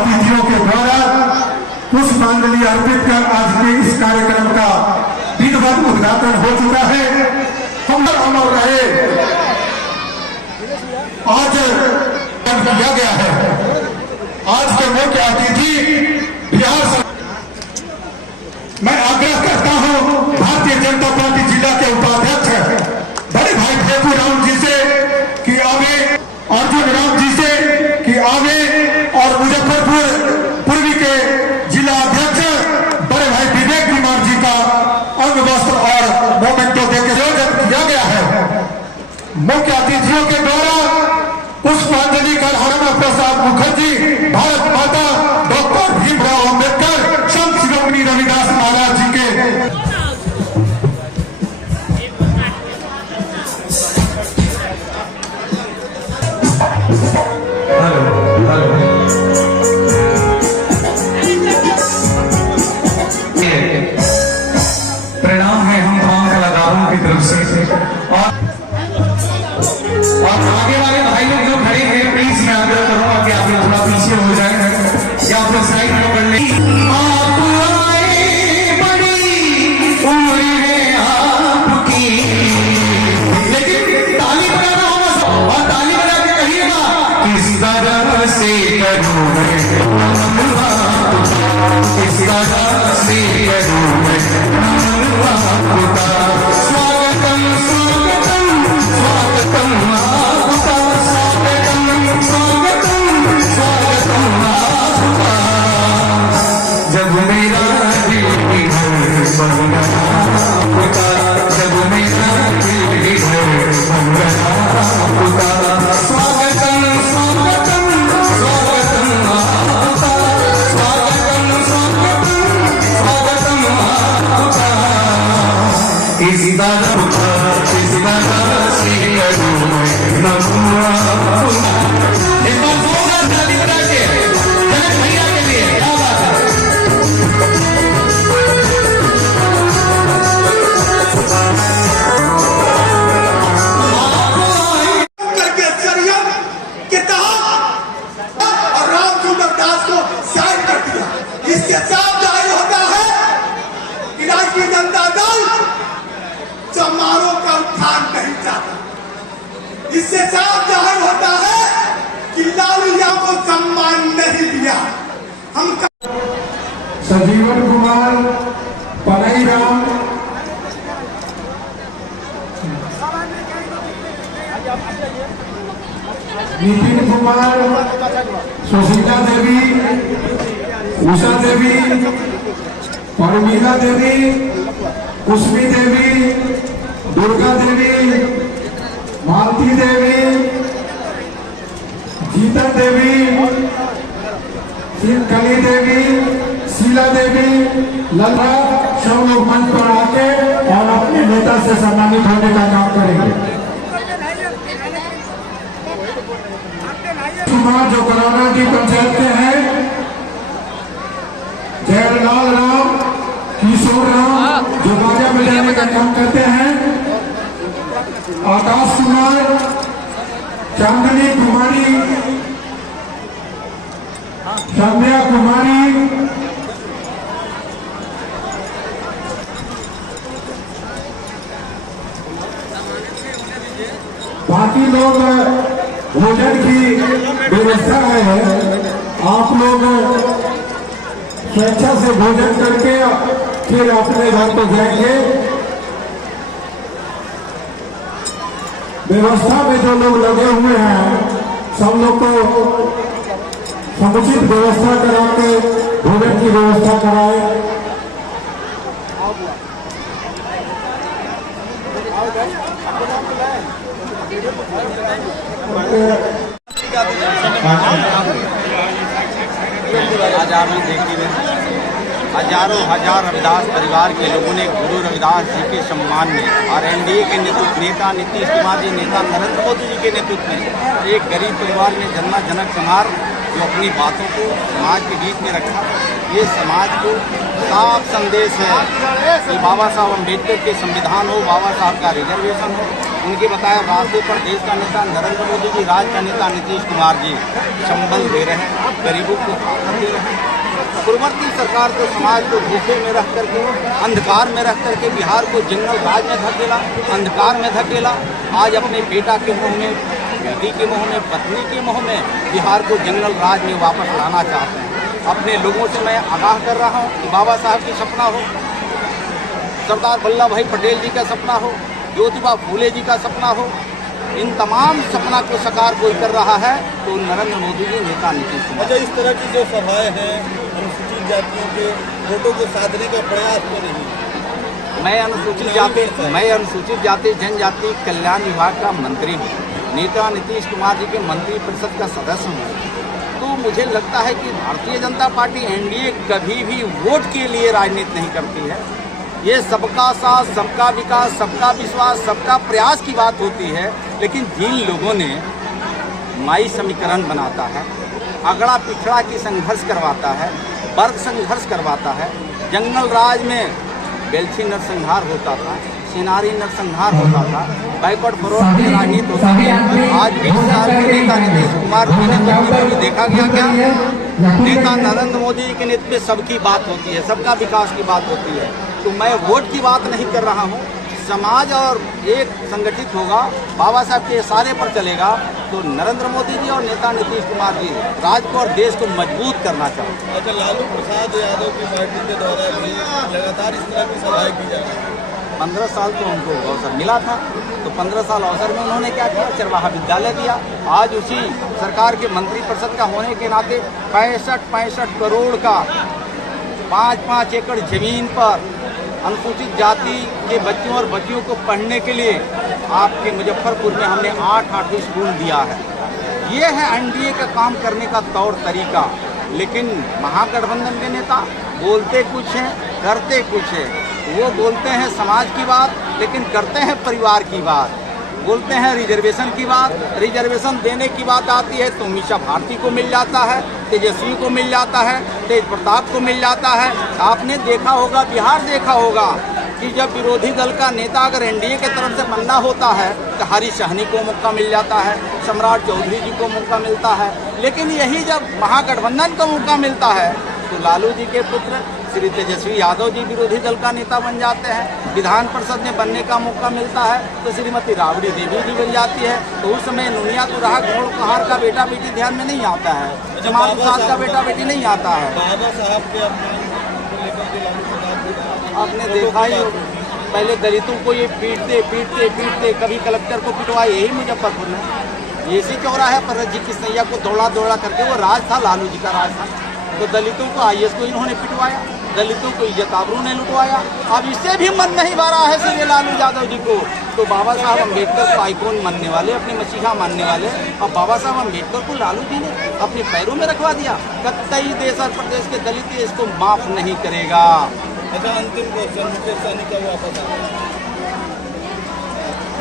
अतिथियों के द्वारा पुष्पांजलि अर्पित कर आज के इस कार्यक्रम का विधिवत उद्घाटन हो चुका है। हम अमर रहे आज किया गया है। आज के मुख्य अतिथि बिहार से मैं आग्रह करता हूं भारतीय जनता पार्टी जिला के उपाध्यक्ष बड़े भाई फेकू राम जी से कि आगे, अर्जुन राम जी से कि आगे, और मुजफ्फरपुर पूर्वी के जिला अध्यक्ष बड़े भाई विवेक कुमार जी का अंग वस्त्र और मोमेंटो देकर आयोजन किया गया है। मुख्य अतिथियों के द्वारा पुष्पांजलि कर हरमा प्रसाद मुखर्जी, भारत माता, डॉक्टर भीमराव अम्बेडकर, संत शिरोमणि रविदास महाराज जी के प्रणाम है हम तमाम कलाकारों की तरफ से। और आगे वाले भाई लोग जो खड़े हैं, प्लीज मैं आग्रह करूंगा कि आप लोग थोड़ा पीछे हो जाए या आप लोग साइड में पकड़ लें। आप आए बड़ी उम्र है आपकी, लेकिन ताली बजाना होगा और ताली बजा के कहिएगा किस तरह से करूं मैं, किस तरह से करूं मैं आपका स्वागतम, स्वागतम, स्वागतम आपका, स्वागतम, स्वागतम, स्वागतम आपका। जब मेरा दिल की घर बन गया आपका, जब मेरा दिल की घर बन गया आपका, स्वागतम, स्वागतम, स्वागतम आपका, स्वागतम, स्वागतम, स्वागतम आपका। इस तरह से करूं मैं नमो आपका। इस बार जोरदार ताली बजा के जनक भैया के लिए, क्या बात है। करके शरीयत के तहत और रामचंद्र दास को साइन कर दिया। इससे साफ जाहिर होता है कि राष्ट्रीय जनता दल चमारों का उत्थान नहीं चाहता। इससे साफ जाहिर होता है कि लालू यादव को सम्मान नहीं दिया। हम संजीवन कुमार, पनई राम, नितिन कुमार, सुशीला देवी, उषा देवी, परमीला देवी, कुसमी देवी, दुर्गा देवी, मालती देवी, गीता देवी, कली देवी, शीला देवी, लता, सब लोग मंच पर आके और अपने नेता से सम्मानित होने का काम करेंगे। जो कोरोना की पंचायत के हैं, जयलाल राम, किशोर राम जो बाजा बजाने का काम करते हैं, आकाश कुमार, चांदनी कुमारी, संध्या कुमारी, बाकी लोग भोजन की व्यवस्था है। आप लोग स्वेच्छा से भोजन करके फिर अपने घर को जाएंगे। व्यवस्था में जो लोग लगे हुए हैं, सब लोग को समुचित व्यवस्था करा के भोजन की व्यवस्था कराए। आज आप देखिए हजारों हजार रविदास परिवार के लोगों ने गुरु रविदास जी के सम्मान में और एनडीए के नेता नीतीश कुमार जी, नेता नरेंद्र मोदी जी के नेतृत्व में एक गरीब परिवार ने जनक समार जो अपनी बातों को समाज के बीच में रखा। ये समाज को साफ संदेश है कि बाबा साहब अम्बेडकर के संविधान हो, बाबा साहब का रिजर्वेशन हो, उनके बताए रास्ते पर देश का नेता नरेंद्र मोदी जी, राज्य का नेता नीतीश कुमार जी संबल दे रहे हैं, गरीबों को ताकत दे रहे हैं। पूर्ववर्ती सरकार को समाज को धोखे में रख करके, अंधकार में रख करके बिहार को जंगल राज में धकेला, अंधकार में धकेला। आज अपने बेटा के मुँह में, बेटी के मुँह में, पत्नी के मुँह में बिहार को जंगल राज में वापस लाना चाहते हैं। अपने लोगों से मैं आगाह कर रहा हूँ कि बाबा साहब की सपना हो, सरदार वल्लभ भाई पटेल जी का सपना हो, ज्योतिबा फूले जी का सपना हो, इन तमाम सपना को साकार कोई कर रहा है तो नरेंद्र मोदी जी, नेता नीतीश कुमार। अच्छा, इस तरह की जो सभाएं हैं अनुसूचित जातियों के वोटों को साधने का प्रयास तो नहीं? मैं अनुसूचित जाति जनजाति कल्याण विभाग का मंत्री हूँ, नेता नीतीश कुमार जी के मंत्री परिषद का सदस्य हूँ। तो मुझे लगता है कि भारतीय जनता पार्टी एनडीए कभी भी वोट के लिए राजनीति नहीं करती है। ये सबका साथ, सबका विकास, सबका विश्वास, सबका प्रयास की बात होती है। लेकिन जिन लोगों ने माई समीकरण बनाता है, अगड़ा पिछड़ा की संघर्ष करवाता है, वर्ग संघर्ष करवाता है, जंगल राज में बेलछी नरसंहार होता था, सिनारी नरसंहार होता था, बैकवर्ड फॉरवर्ड की राजनीति होती थी। आज 20 साल के नेता नीतीश कुमार के नेतृत्व में देखा गया क्या? नेता नरेंद्र मोदी के नेतृत्व में सबकी बात होती है, सबका विकास की बात होती है। तो मैं वोट की बात नहीं कर रहा हूँ। समाज और एक संगठित होगा, बाबा साहब के इशारे पर चलेगा तो नरेंद्र मोदी जी और नेता नीतीश कुमार जी राज्य को और देश को मजबूत करना चाहते हैं। अच्छा, लालू प्रसाद यादव की पार्टी के द्वारा भी लगातार इस तरह की सभाएं की जा रही है। 15 साल तो उनको अवसर मिला था, तो 15 साल अवसर में उन्होंने क्या किया? चरवाहा विद्यालय दिया। आज उसी सरकार के मंत्री परिषद का होने के नाते 65 करोड़ का 5-5 एकड़ जमीन पर अनुसूचित जाति के बच्चों और बच्चियों को पढ़ने के लिए आपके मुजफ्फरपुर में हमने 8 स्कूल दिया है। ये है एनडीए का काम करने का तौर तरीका। लेकिन महागठबंधन के नेता बोलते कुछ हैं, करते कुछ है। वो बोलते हैं समाज की बात, लेकिन करते हैं परिवार की बात। बोलते हैं रिजर्वेशन की बात, रिजर्वेशन देने की बात आती है तो मीशा भारती को मिल जाता है, तेजस्वी को मिल जाता है, तेज प्रताप को मिल जाता है। आपने देखा होगा, बिहार देखा होगा कि जब विरोधी दल का नेता अगर एनडीए के तरफ से बनना होता है तो हरीश सहनी को मौका मिल जाता है, सम्राट चौधरी जी को मौका मिलता है। लेकिन यही जब महागठबंधन को मौका मिलता है तो लालू जी के पुत्र श्री तेजस्वी यादव जी विरोधी दल का नेता बन जाते हैं। विधान परिषद में बनने का मौका मिलता है तो श्रीमती राबड़ी देवी जी बन जाती है। तो उस समय नुनिया तुराहा घोड़ कहार का बेटा बेटी ध्यान में नहीं आता है, जमाल प्रसाद का बेटा बेटी नहीं आता है। बाबा साहब के अपमान को लेकर के लालू प्रसाद आपने देखा ही होगा, पहले दलितों को ये पीटते कभी कलेक्टर को पिटवाए, यही मुजफ्फरपुर में एसी चौराहे पर रज्जी की सैया को दौड़ा करके, वो राज था, लालू जी का राज था। तो दलितों को आईएएस को इन्होंने पिटवाया, दलितों को इज्जत आबरू ने लुटवाया। अब इससे भी मन नहीं भरा है श्री लालू यादव जी को। तो बाबा साहब अम्बेडकर को आइकॉन मानने वाले, अपने मसीहा मानने वाले, और बाबा साहब अम्बेडकर को लालू जी ने अपने पैरों में रखवा दिया। कतई देश और प्रदेश के दलित इसको माफ नहीं करेगा। अच्छा, अंतिम क्वेश्चन, मुकेश सहनी का वापस आ गया।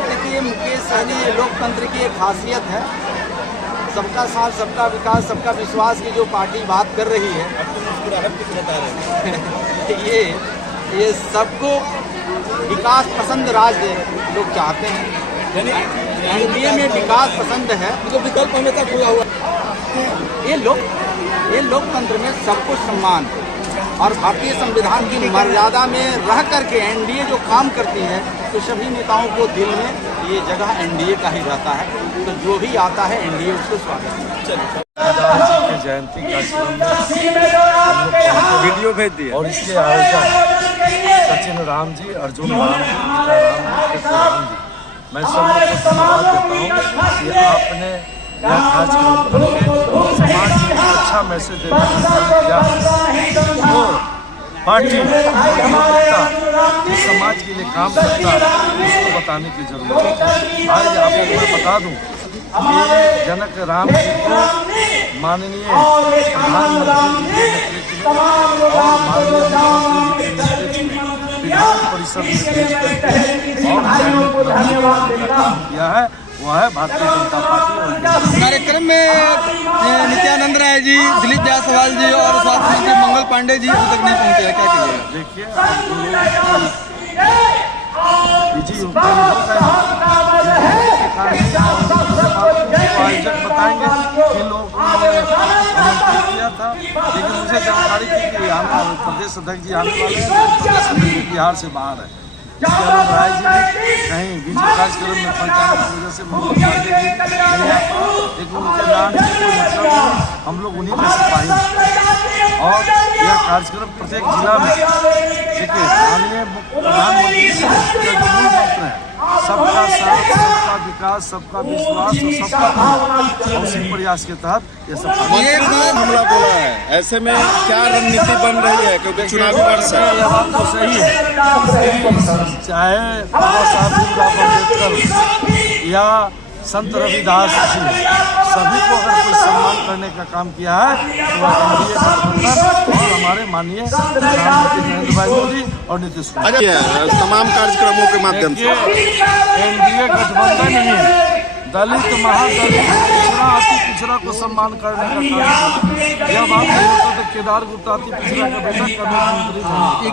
देखिए, मुकेश सहनी लोकतंत्र की एक खासियत है, सबका साथ, सबका विकास, सबका विश्वास की जो पार्टी बात कर रही है। आपको मुस्कुराहट किस बता रहे हैं? ये सबको विकास पसंद राज्य लोग चाहते हैं। एनडीए में विकास पसंद है, तो विकल्प हमेशा खुला हुआ। ये लोकतंत्र में सबको सम्मान और भारतीय संविधान की मर्यादा में रह करके एनडीए जो काम करती है तो सभी नेताओं को दिल में ये जगह एनडीए का ही रहता है। तो जो भी आता है एनडीए उसको स्वागत चलिए, जयंती कार्यक्रम वीडियो भेज दिए और इसके आयोजक सचिन राम जी, अर्जुन राम जी, गीता राम जी, राम जी, मैं सब लोग को धन्यवाद देता हूँ कि आपने यह कार्यक्रम समाज को अच्छा मैसेज देने का काम किया है। वो पार्टी समाज के लिए काम करता है, उसको बताने की जरूरत है। आज आपको मैं बता दूं कि जनक राम जी को माननीय प्रधानमंत्री जी के नेतृत्व में और माननीय मुख्यमंत्री जी के नेतृत्व में विधान परिषद में पेश करके और काम किया है, वो है भारतीय जनता पार्टी। कार्यक्रम में नित्यानंद राय जी, दिलीप जायसवाल जी और स्वास्थ्य मंत्री मंगल पांडे जी अभी तक नहीं पहुंचे हैं, क्या कीजिएगा? देखिए, निजी आयोजक बताएंगे कि लोग किया था, लेकिन मुझे जानकारी थी कि प्रदेश अध्यक्ष जी आने वाले हैं, प्रदेश अध्यक्ष बिहार से बाहर है। राय जी भी कहीं बीच कार्यक्रम में पंचायत की वजह से लेकिन उनके नाम की कोई मतलब नहीं, हम लोग उन्हीं के सिपाही और यह कार्यक्रम प्रत्येक जिला में देखिए माननीय प्रधानमंत्री जी का मूल मंत्र है सबका साथ, सबका विकास, सबका विश्वास और सबका और उसी प्रयास के तहत ये सब हमला बोला है। ऐसे में क्या रणनीति बन रही है, क्योंकि चुनावी वर्ष है। यह बात तो सही है, चाहे बाबा साहब भीमराव अम्बेडकर या संत रविदास जी सभी को अगर कोई सम्मान करने का काम किया है तो वह एनडीए गठबंधन और हमारे माननीय प्रधानमंत्री नरेंद्र भाई मोदी और नीतीश कुमार तमाम कार्यक्रमों के माध्यम से एनडीए गठबंधन ही दलित महादलित पिछड़ा अति पिछड़ा को सम्मान करने का काम। यह बात नहीं होता तो केदार गुप्ता अति पिछड़ा का बेटा कैबिनेट मंत्री